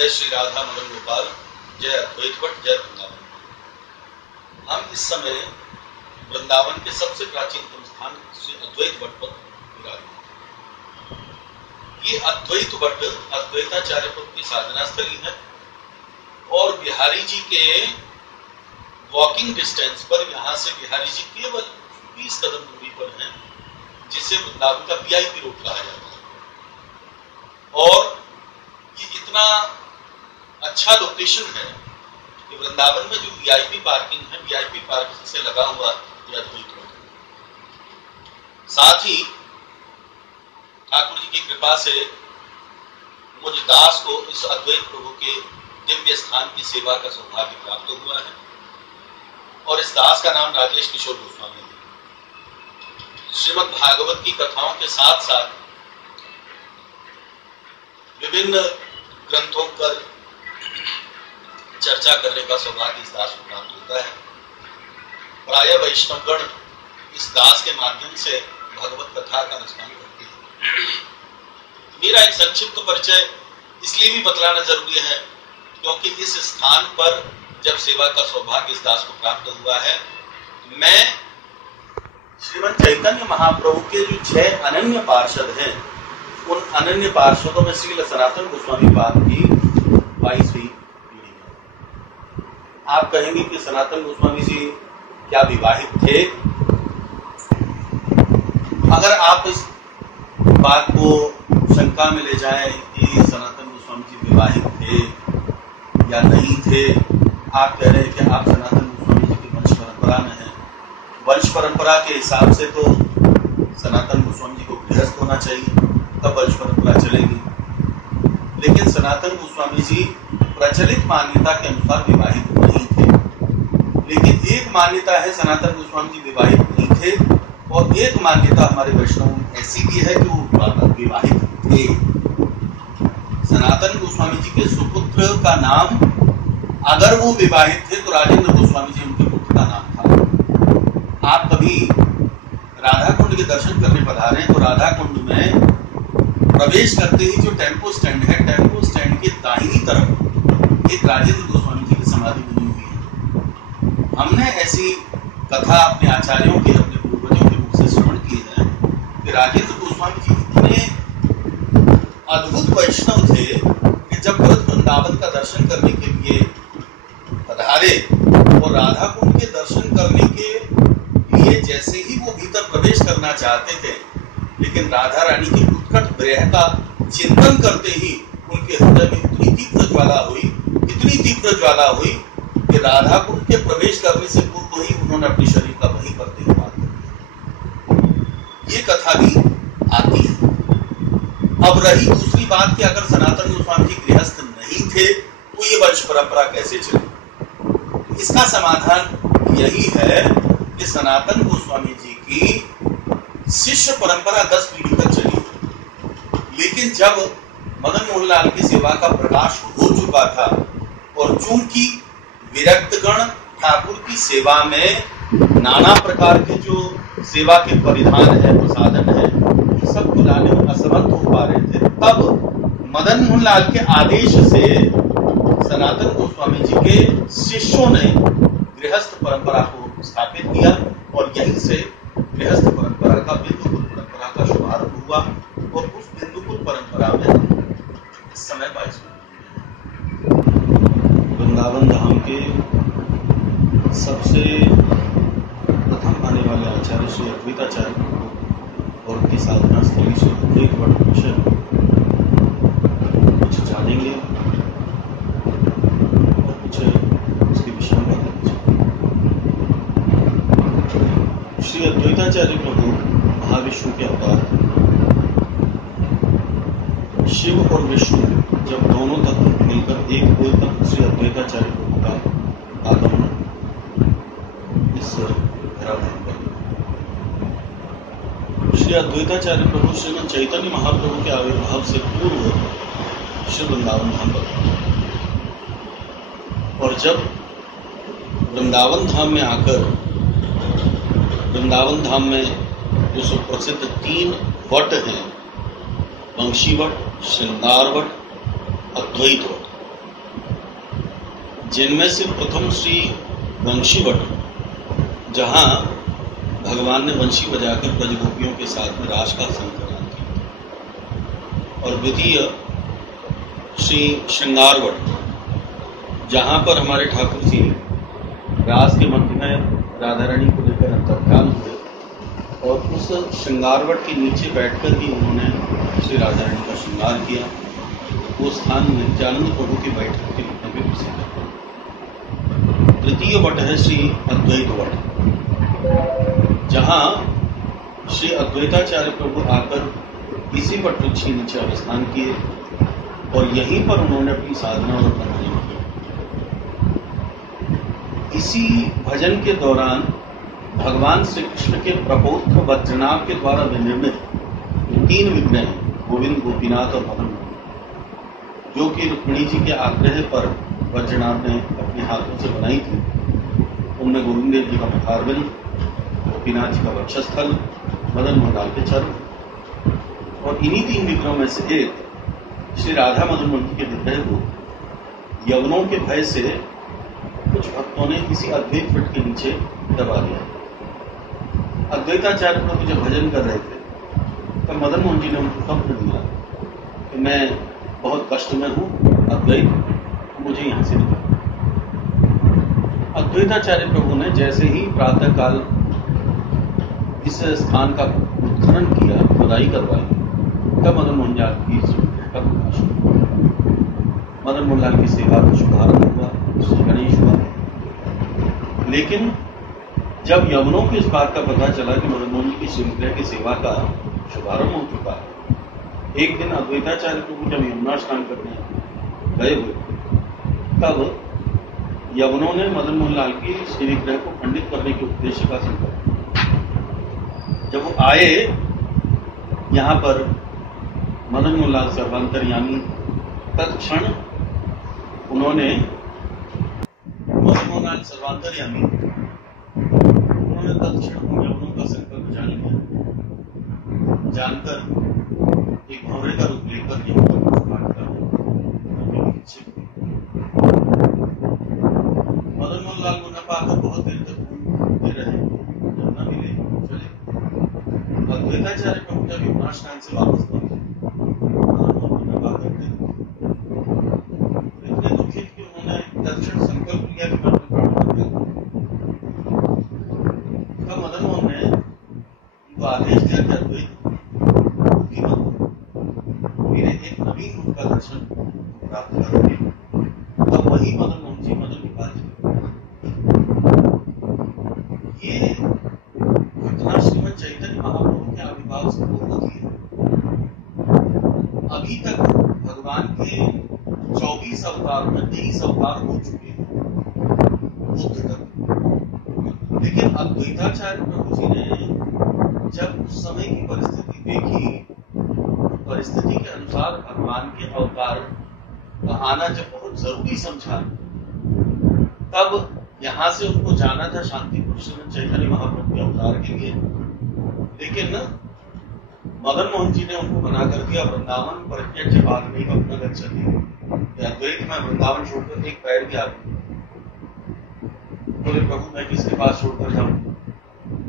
जय श्री राधा मदन गोपाल, जय अद्वैत भट्ट, जय वृंदावन। हम इस समय वृंदावन के सबसे प्राचीनतम स्थान श्री अद्वैत भट्ट पर विराजमान। ये अद्वैत भट्ट अद्वैताचार्य की साधना स्थली है और बिहारी जी के वॉकिंग डिस्टेंस पर, यहाँ से बिहारी जी केवल 20 कदम दूरी पर हैं, जिसे वृंदावन का VIP रोड कहा जाता है। और ये इतना अच्छा लोकेशन है कि वृंदावन में जो VIP पार्किंग है, VIP पार्किंग से लगा हुआ ये अद्वैत भट्ट। साथ ही ठाकुर जी की कृपा से मुझ दास को इस अद्वैत प्रभु के दिव्य स्थान की सेवा का सौभाग्य प्राप्त हुआ है और इस दास का नाम राजेश किशोर गोस्वामी है। श्रीमद् भागवत की कथाओं के साथ साथ विभिन्न ग्रंथों पर चर्चा करने का सौभाग्य इस दास को प्राप्त होता है। प्रायः वैष्णवगण इस दास के माध्यम से भगवत कथा का अनुष्ठान करते हैं। मेरा एक संक्षिप्त परिचय इसलिए भी बतलाना जरूरी है क्योंकि इस स्थान पर जब सेवा का सौभाग्य इस दास को प्राप्त हुआ है, मैं श्रीमद् चैतन्य महाप्रभु के जो 6 अनन्य पार्षद हैं, उन अनन्य पार्षदों में श्रील सनातन गोस्वामी पाद की 22वीं पीढ़ी है। आप कहेंगे कि सनातन गोस्वामी जी क्या विवाहित थे? अगर आप इस बात को शंका में ले जाएं कि सनातन गोस्वामी जी विवाहित थे या नहीं थे, आप कह रहे हैं कि आप सनातन गोस्वामी जी की वंश परंपरा में हैं। वंश परंपरा के हिसाब से तो सनातन गोस्वामी जी को गृहस्थ होना चाहिए, तब वंश परंपरा चलेगी। लेकिन सनातन गोस्वामी जी प्रचलित मान्यता के अनुसार विवाहित नहीं थे। लेकिन एक मान्यता है सनातन गोस्वामी जी विवाहित नहीं थे और एक मान्यता हमारे वैष्णव ऐसी भी है कि वो विवाहित थे। सनातन गोस्वामी जी के सुपुत्र का नाम, अगर वो विवाहित थे तो राजेंद्र गोस्वामी जी उनके पुत्र का नाम था। आप कभी राधा कुंड के दर्शन करने पधारे तो राधा कुंड में प्रवेश करते ही जो टेम्पो स्टैंड है, टेम्पो स्टैंड के दाहिनी तरफ एक राजेंद्र गोस्वामी जी की समाधि बनी हुई है। हमने ऐसी कथा अपने आचार्यों की, अपने पूर्वजों के मुख से श्रवण किए हैं कि राजेंद्र गोस्वामी जी इतने अद्भुत वैष्णव थे कि जब ब्रज वृंदावन का दर्शन करने के लिए पधारे और राधा कुंड के दर्शन करने के लिए जैसे ही वो भीतर प्रवेश करना चाहते थे, लेकिन राधा रानी की उत्कट विरह का चिंतन करते ही उनके हृदय में इतनी तीव्र ज्वाला हुई कि राधा कुंड के प्रवेश करने से पूर्व ही उन्होंने अपने शरीर का वहीं पर देहपात कर दिया। ये कथा भी आती है। अब रही दूसरी बात कि अगर सनातन गोस्वामी जी गृहस्थ नहीं थे तो ये वंश परंपरा कैसे चली? इसका समाधान यही है कि सनातन गोस्वामी जी की शिष्य परंपरा 10 पीढ़ी तक चली, लेकिन जब मदन मोहन लाल की सेवा का प्रकाश हो चुका था और चूंकि विरक्तगण ठाकुर की सेवा में नाना प्रकार के जो सेवा के परिधान है, प्रसाधन है, सब लाने में असमर्थ हो पा रहे थे, तब मदन मोहन लाल के आदेश से सनातन गोस्वामी जी के शिष्यों ने गृहस्थ परंपरा को स्थापित किया और यहीं से गृहस्थ परंपरा का, बिंदुकुल परंपरा का शुभारंभ हुआ और उस बिंदुकुल परंपरा में इस समय 22 वृंदावन धाम के सबसे प्रथम आने वाले आचार्य श्री अद्वैताचार्य और उनकी साधना स्थली श्री अद्वैत भट्ट विषय कुछ जानेंगे और कुछ उसके विषय में बातें। श्री अद्वैताचार्य प्रभु महाविष्णु के अवतार, शिव और विष्णु जब दोनों तत्व मिलकर एक हुए तब श्री अद्वैताचार्य प्रभु का आगमन इस धराधाम पर। श्री अद्वैताचार्य प्रभु श्रीमद् चैतन्य महाप्रभु के आविर्भाव से पूर्व श्री वृंदावन धाम पर, और जब वृंदावन धाम में आकर, वृंदावन धाम में जो सुप्रसिद्ध 3 वट हैं, वंशी वट, श्रृंगार वट, अद्वैत वट, जिनमें से प्रथम श्री वंशीवट, जहां भगवान ने वंशी बजाकर ब्रजगोपियों के साथ में रास का संकलन किया, और द्वितीय श्री श्रृंगारवट, जहां पर हमारे ठाकुर जी रास के मध्य में राधा रानी को लेकर अंतर्ध्यान हुए, और उस श्रृंगारवट के नीचे बैठकर ही उन्होंने श्री राधा रानी का श्रृंगार किया। वो स्थान नित्यानंद प्रभु की बैठक के रूप में भी प्रसिद्ध है। तृतीय वट है श्री अद्वैत वट, जहां श्री अद्वैताचार्य प्रभु आकर इसी वट वृक्ष के नीचे अवस्थान किए, और यहीं पर उन्होंने अपनी साधना और अपना भजन किया। इसी भजन के दौरान भगवान श्री कृष्ण के प्रपौत्र वज्रनाभ के द्वारा विनिर्मित 3 विग्रह, गोविंद, गोपीनाथ और मदन, जो कि रुक्मिणी जी के आग्रह पर वज्रनाभ ने अपने हाथों से बनाई थी, उनमें गोविंद देव जी का मुखारबिंद, गोपीनाथ जी का वक्षस्थल, मदन मोहन के चरण, और इन्हीं 3 विग्रहों में से एक श्री राधा मदन मोहन के विग्रह को यवनों के भय से कुछ भक्तों ने किसी अद्वैत वट के नीचे दबा दिया। अद्वैताचार्य प्रभु जब भजन कर रहे थे तब मदन मोहन जी ने उनको खबर दिया कि मैं बहुत कष्ट में हूं, अद्वैत, मुझे यहां से निकाल। अद्वैताचार्य प्रभु ने जैसे ही प्रातः काल इस स्थान का उत्खनन किया, खुदाई करवाई, तब मदन मोहन लाल की का प्रकाश हुआ। मदन मोहन लाल की सेवा का शुभारंभ हुआ, श्री गणेश हुआ। लेकिन जब यवनों को इस बात का पता चला कि मदन मोहन की श्रृंखला की सेवा का शुभारंभ हो चुका है, एक दिन अद्वैताचार्य प्रभु जब यमुना स्नान करने गए हुए, तब यवनों ने मदन मोहन लाल की श्री विग्रह को खंडित करने के उद्देश्य का संकल्प किया। जब वो आए यहां पर मदन मोहन लाल सर्वांतर्यामी, तत्क्षण उन्होंने यवनों का संकल्प जान लिया, जानकर एक भंवरे का रूप लेकर यमुना को पार कर मदन मोहन लाल को न पाकर बहुत देर तक घूमते रहे, जब न मिले चले। अद्वैताचार्य प्रभु जब यमुना स्नान से वापस पहुंचे, मदन मोहन को न पाकर इतने दुखित कि उन्होंने तत्क्षण संकल्प लिया कि मैं अपने प्राण त्याग दूं। तब मदन मोहन ने उनको आदेश दिया कि अद्वैत दुखी मत हो, मेरे एक नवीन रूप का दर्शन प्राप्त करोगे। तब वही मदन मोहन जी मदन गोपाल जी। ये घटना श्रीमद् चैतन्य महाप्रभु के आविर्भाव से पूर्व होती है। अभी तक भगवान के 24 अवतार में 23 अवतार हो चुके हैं बुद्ध तक, लेकिन अद्वैताचार्य प्रभु जी ने जब उस समय की परिस्थिति देखी, परिस्थिति के अनुसार भगवान के अवतार का आना जब बहुत जरूरी समझा, तब यहां से उनको जाना था शांति पुरुष चैतन्य महाप्रभु के अवतार के लिए। लेकिन मदन मोहन जी ने उनको मना कर दिया, वृंदावन परित्यज्य वाल्मीकि अपना गच्छति। अद्वैत में वृंदावन छोड़कर एक पैर भी आगे। बोले प्रभु मैं किसके पास छोड़कर जाऊं?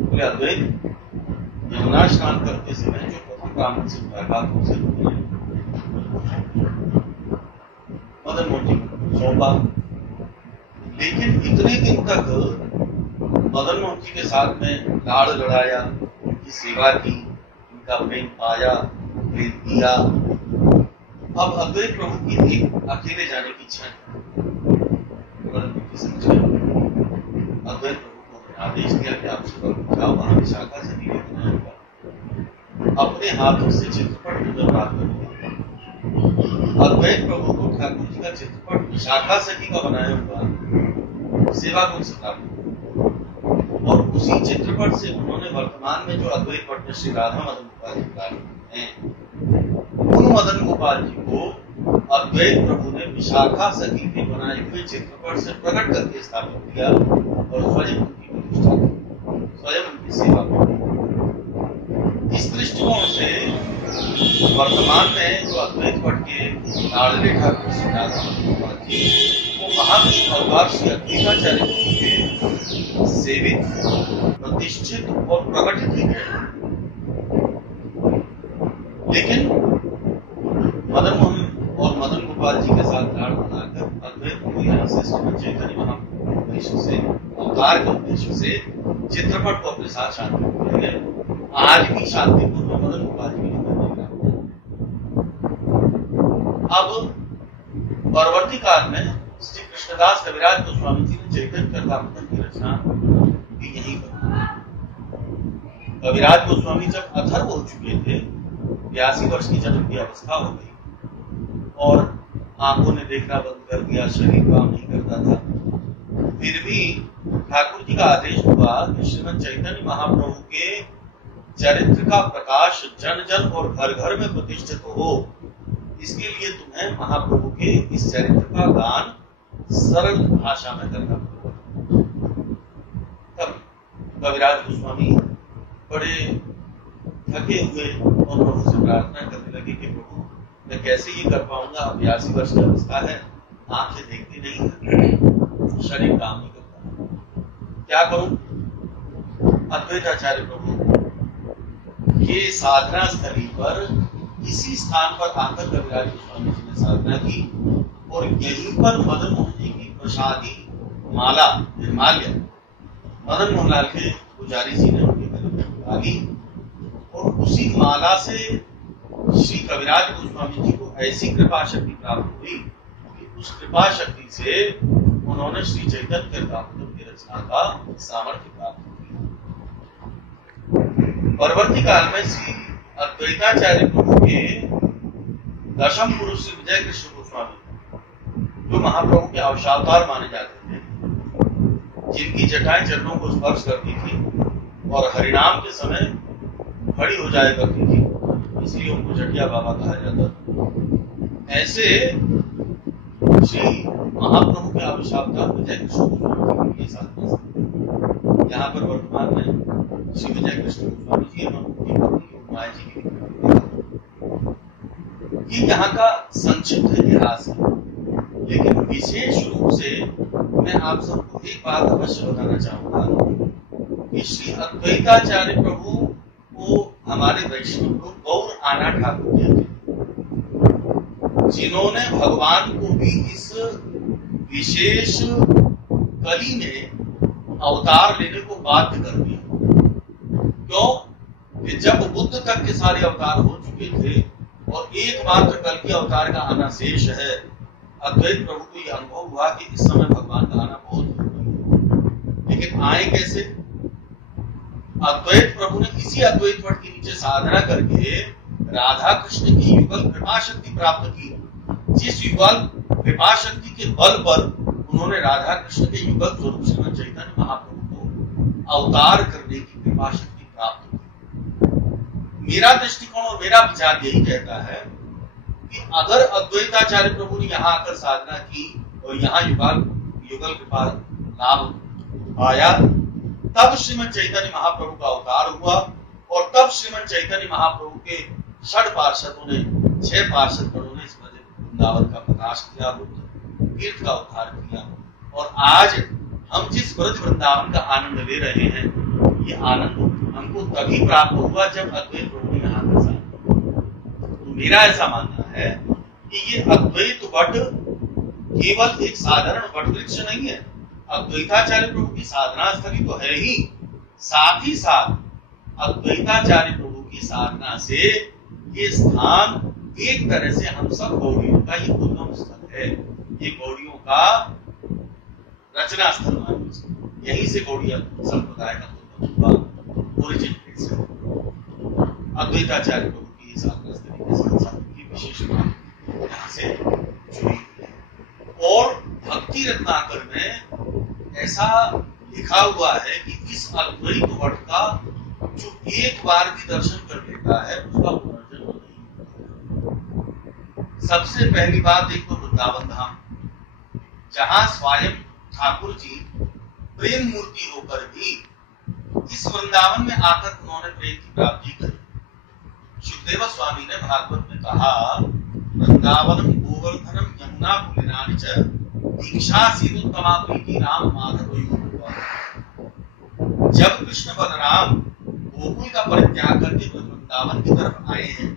बोले अद्वैत, यमुना स्नान करते समय जो प्रथम ब्राह्मण से मुलाकात हो सकती है, मदन मोहन जी सौंपा। लेकिन इतने दिन तक मदन मोहन जी के साथ में लाड़ लड़ाया, उनकी सेवा की, उनका प्रेम पाया, प्रेम दिया। अब अद्वैत प्रभु की एक अकेले जाने की इच्छा है। अद्वैत प्रभु को आदेश दिया कि आप सुबह जाओ, वहां विशाखा से नीले बनाया होगा, अपने हाथों से चित्रपट नजर प्राप्त करूंगा। अद्वैत प्रभु को ठाकुर जी का चित्रपट विशाखा सखी का बनाया हुआ सेवा को प्राप्त, और उसी चित्रपट से उन्होंने वर्तमान में जो अद्वैत पट में श्री राधा मदन गोपाल जी हैं, उन मदन गोपाल जी को अद्वैत प्रभु ने विशाखा सखी के बनाए हुए चित्रपट से प्रकट करके स्थापित किया, और स्वयं उनकी प्रतिष्ठा की, स्वयं उनकी सेवा की। इस दृष्टिकोण से वर्तमान में जो अद्वैत पट के लाडले ठाकुर श्री राधा मदन गोपाल जी, वो अवतार श्री अद्वैताचार्य के सेवित, प्रतिष्ठित और प्रकटित ही है। लेकिन मदन मोहन और मदन गोपाल जी के साथ गाढ़ बनाकर अद्वैत को यहाँ से श्रीमद चैतन्य महाप्रभु के उद्देश्य से, अवतार के उद्देश्य से चित्रपट को अपने साथ शांतिपुर ले गए। आज भी शांतिपुर में मदन गोपाल जी की अब परवर्ती काल में श्री कृष्णदास कविराज गोस्वामी जी ने चैतन्य चरितामृत की रचना भी यही की। कविराज गोस्वामी जब अथर्व हो चुके थे, 82 वर्ष की जन्म की अवस्था हो गई और आंखों ने देखना बंद कर दिया, शरीर काम नहीं करता था, फिर भी ठाकुर जी का आदेश हुआ कि श्रीमद चैतन्य महाप्रभु के चरित्र का प्रकाश जन जन और घर घर में प्रतिष्ठित हो, इसके लिए तुम्हें महाप्रभु के इस चरित्र का गान सरल भाषा में करना पड़ेगा। तब कविराज गोस्वामी बड़े थके हुए और प्रभु से प्रार्थना करने लगे कि प्रभु मैं कैसे ये कर पाऊंगा, अब 82 वर्ष की अवस्था है, आंखें देखती नहीं है, शरीर काम नहीं करता, क्या करूं। अद्वैताचार्य प्रभु ये साधना स्थली पर, इसी स्थान पर आकर कविराज गोस्वामी जी ने साधना की और यहीं पर मदन मोहन जी की प्रसादी माला निर्माल्य मदन मोहनलाल के पुजारी जी ने उनके गले में डाली और उसी माला से श्री कविराज गोस्वामी जी को ऐसी कृपा शक्ति प्राप्त हुई कि उस कृपा शक्ति से उन्होंने श्री चैतन्य चरितामृत की रचना का सामर्थ्य प्राप्त किया। परवर्ती काल में श्री अद्वैताचार्य प्रभु के दशम पुरुष श्री विजय कृष्ण गोस्वामी, जो महाप्रभु के अवतार माने जाते थे, जिनकी जटाएं चरणों को स्पर्श करती थी और हरिनाम के समय खड़ी हो जाया करती थी, इसलिए उनको जटिया बाबा कहा जाता था। ऐसे श्री महाप्रभु के अवतार विजय कृष्ण गोस्वामी के साथ यहाँ पर वर्तमान में श्री विजय कृष्ण गोस्वामी जी एवं उनकी पत्नी माया जी की, ये यहाँ का संक्षिप्त इतिहास है। लेकिन विशेष रूप से मैं आप सबको एक बात अवश्य बताना चाहूंगा कि श्री अद्वैताचार्य प्रभु को हमारे वैष्णव लोग गौर आना ठाकुर कहते हैं, जिन्होंने भगवान को भी इस विशेष कली में अवतार लेने को बाध्य कर दिया। क्यों कि जब बुद्ध तक के सारे अवतार हो चुके थे और एकमात्र कल के अवतार का आना शेष है, अद्वैत प्रभु को यह अनुभव हुआ कि इस समय भगवान का आना बहुत जरूरी है। लेकिन आए कैसे? अद्वैत प्रभु ने इसी अद्वैत वट के नीचे साधना करके राधा कृष्ण की युगल कृपा शक्ति प्राप्त की, जिस युगल कृपा शक्ति के बल पर उन्होंने राधा कृष्ण के युगल स्वरूप श्रीमद चैतन्य महाप्रभु को अवतार करने की कृपा शक्ति प्राप्त की। मेरा दृष्टिकोण और मेरा विचार यही कहता है कि अगर अद्वैताचार्य प्रभु ने यहाँ आकर साधना की और यहाँ युगल कृपा लाभ आया, तब श्रीमद चैतन्य महाप्रभु का अवतार हुआ और तब श्रीमद चैतन्य महाप्रभु के 6 पार्षदों ने 6 पार्षदगणों ने इस वृंदावन का प्रकाश किया, तीर्थ का उद्धार किया और आज हम जिस ब्रज वृंदावन का आनंद ले रहे हैं, ये आनंद हमको तभी प्राप्त हुआ जब अद्वैत प्रभु ने यहाँ पर साधना। तो मेरा ऐसा मानना है कि ये अद्वैत वट केवल एक साधारण वट वृक्ष नहीं है, अद्वैताचार्य प्रभु की साधना स्थली तो है ही, साथ ही साथ अद्वैताचार्य प्रभु की साधना से ये स्थान एक तरह से हम सब गौड़ियों का ये उद्गम स्थल है, ये गौड़ियों का रचना स्थल मान लीजिए, यहीं से गौड़िया संप्रदाय का उद्गम हुआ, ओरिजिन से अद्वैताचार्य प्रभु की साधना स्थली के साथ साथ की विशेषता यहाँ से जुड़ी है। और भक्ति रत्नाकर में ऐसा लिखा हुआ है कि इस अद्वैत वट का जो एक बार भी दर्शन कर लेता है उसका पुनर्जन्म नहीं होता। सबसे पहली बात एक तो वृंदावन धाम, जहां स्वयं ठाकुर जी प्रेम मूर्ति होकर भी इस वृंदावन में आकर उन्होंने प्रेम की प्राप्ति करी। सुखदेव स्वामी ने भागवत में कहा, वृंदावनम गोवर्धनम यमुना पुलिनानि च दीक्षा सीतुत्तमा प्रीति राम माधव योग। जब कृष्ण बलराम गोकुल का परित्याग करके वृंदावन की तरफ आए हैं,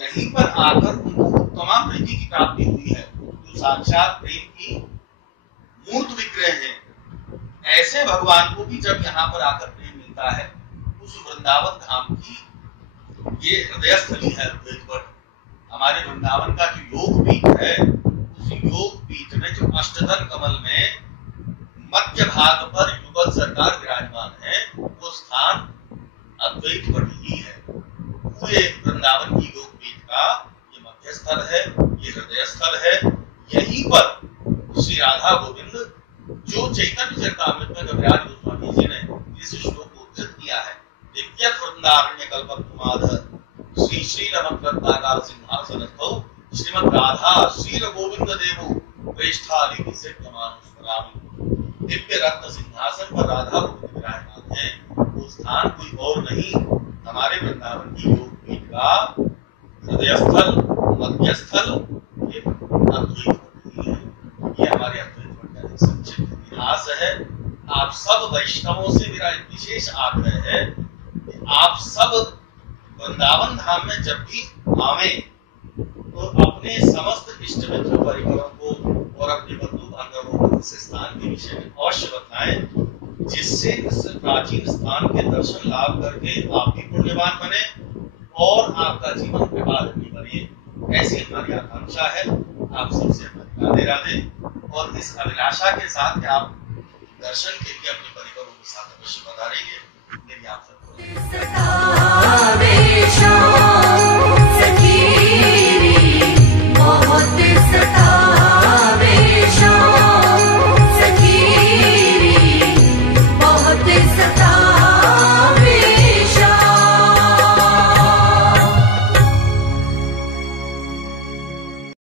यहीं पर आकर उनको उत्तमा प्रीति की प्राप्ति हुई है, जो साक्षात प्रेम की मूर्त विग्रह है। ऐसे भगवान को भी जब यहाँ पर आकर प्रेम मिलता है, उस वृंदावन धाम की ये हृदय स्थली है अद्वैत। हमारे वृंदावन का जो योग पीठ है, उस योग पीठ में जो अष्टदल कमल में मध्य भाग पर युगल सरकार विराजमान है, वो स्थान अद्वैत वट ही है। पूरे वृंदावन की योग पीठ का ये मध्य स्थल है, ये हृदय स्थल है। यहीं पर श्री राधा गोविंद जो चैतन्य चरितामृत में कविराज गोस्वामी जी ने इस श्लोक को उद्धृत किया है, दिव्यत वृंदारण्य कल्पकुमाधर श्री श्री रमणरत्नाकार सिंहासनस्थौ श्रीमद् राधा श्रील गोविंद देवो प्रेष्ठाली दिव्य रत्न सिंहासन पर राधा गोविंद विराजमान है। वो स्थान कोई और नहीं, हमारे वृंदावन की योग पीठ का हृदय स्थल, मध्य स्थल, ये अद्वैत है। ये हमारे अद्वैत का एक संक्षिप्त इतिहास है। आप सब वैष्णवों से मेरा एक विशेष आग्रह है कि आप सब वृंदावन धाम में जब भी आवे तो अपने समस्त इष्ट मित्र परिवारों को और अपने बंधु बांधवों को इस स्थान के विषय में अवश्य बताएं, जिससे इस प्राचीन स्थान के दर्शन लाभ करके आप भी पुण्यवान बने और आपका जीवन विवादनीय बने। ऐसी हमारी आकांक्षा है। आप सबसे हमारी राधे राधे। और इस अभिलाषा के साथ कि आप दर्शन के लिए अपने परिवारों के साथ अवश्य पधारेंगे, मेरी आप सबको